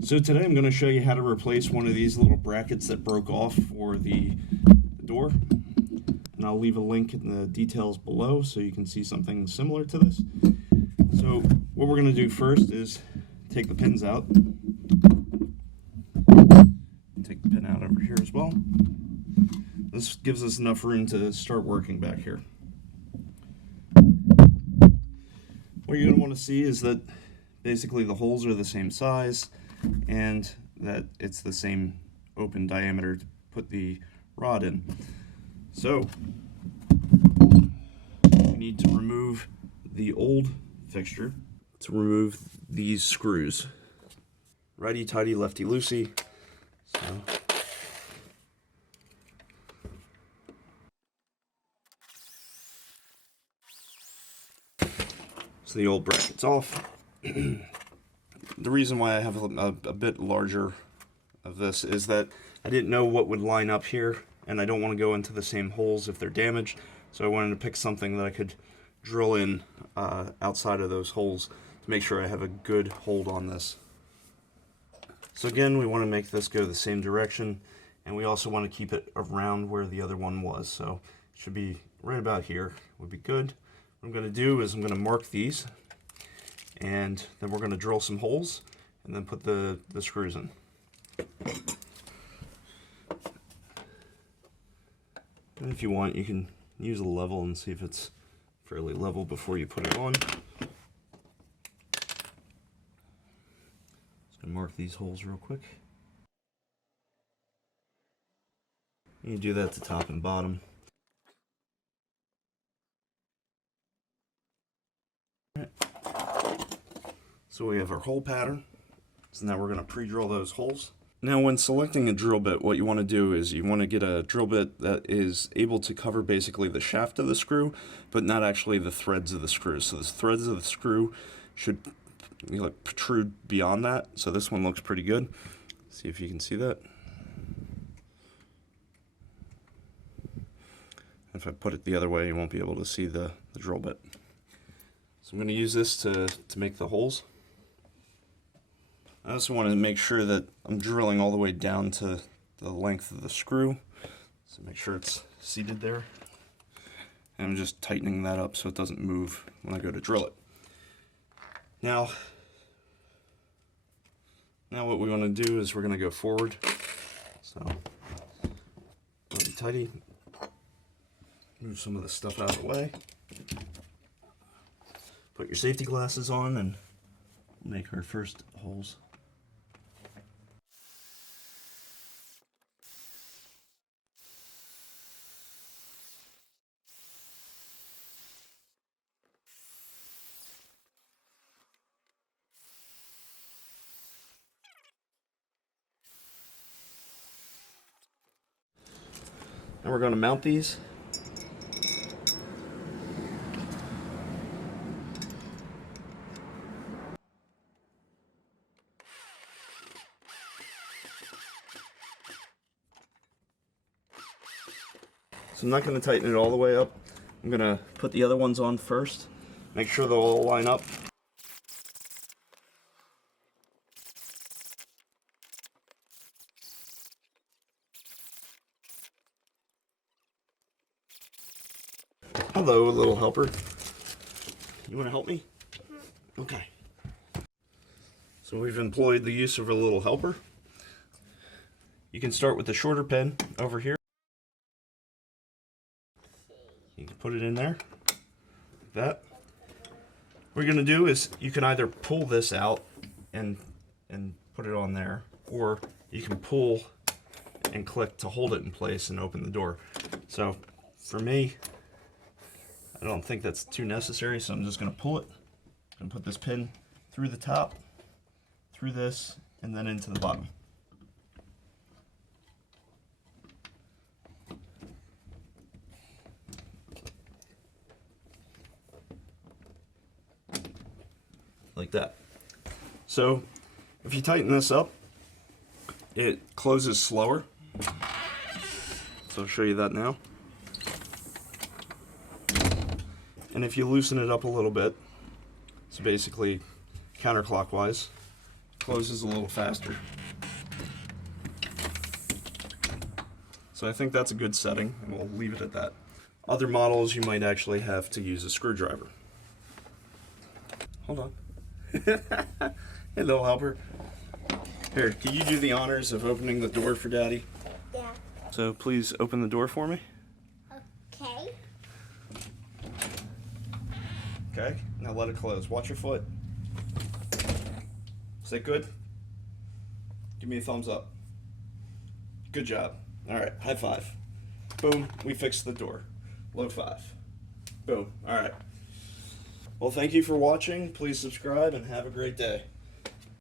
So today I'm going to show you how to replace one of these little brackets that broke off for the door. And I'll leave a link in the details below so you can see something similar to this. So what we're going to do first is take the pins out. Take the pin out over here as well. This gives us enough room to start working back here. What you're going to want to see is that basically the holes are the same size and that it's the same open diameter to put the rod in. So we need to remove the old fixture to remove these screws. Righty tighty, lefty loosey. So the old bracket's off. The reason why I have a bit larger of this is that I didn't know what would line up here, and I don't want to go into the same holes if they're damaged, so I wanted to pick something that I could drill in outside of those holes to make sure I have a good hold on this. So again, we want to make this go the same direction, and we also want to keep it around where the other one was, so it should be right about here would be good. What I'm going to do is I'm going to mark these, and then we're going to drill some holes and then put the screws in. And if you want, you can use a level and see if it's fairly level before you put it on. Just going to mark these holes real quick. And you do that to top and bottom. So we have our hole pattern. So now we're going to pre-drill those holes. Now when selecting a drill bit, what you want to do is you want to get a drill bit that is able to cover basically the shaft of the screw, but not actually the threads of the screw. So the threads of the screw should protrude beyond that. So this one looks pretty good. See if you can see that. If I put it the other way, you won't be able to see the drill bit. So I'm going to use this to make the holes. I also want to make sure that I'm drilling all the way down to the length of the screw. So make sure it's seated there. And I'm just tightening that up so it doesn't move when I go to drill it. Now what we want to do is we're going to go forward. So tighty tighty. Move some of the stuff out of the way. Put your safety glasses on and make our first holes. Now we're going to mount these. So I'm not going to tighten it all the way up. I'm going to put the other ones on first. Make sure they'll all line up. Hello, little helper. You want to help me? Okay. So we've employed the use of a little helper. You can start with the shorter pin over here. You can put it in there, like that. What you're going to do is you can either pull this out and put it on there, or you can pull and click to hold it in place and open the door. So for me, I don't think that's too necessary, so I'm just going to pull it. I'm going to put this pin through the top, through this, and then into the bottom. Like that. So if you tighten this up, it closes slower. So I'll show you that now. And if you loosen it up a little bit, so basically counterclockwise, closes a little faster. So I think that's a good setting, and we'll leave it at that. Other models, you might actually have to use a screwdriver. Hold on. Hey, little helper. Here, can you do the honors of opening the door for Daddy? Yeah. So please open the door for me. Okay. Okay, now let it close. Watch your foot. Is that good? Give me a thumbs up. Good job. All right, high five. Boom, we fixed the door. Low five. Boom, all right. Well, thank you for watching. Please subscribe and have a great day.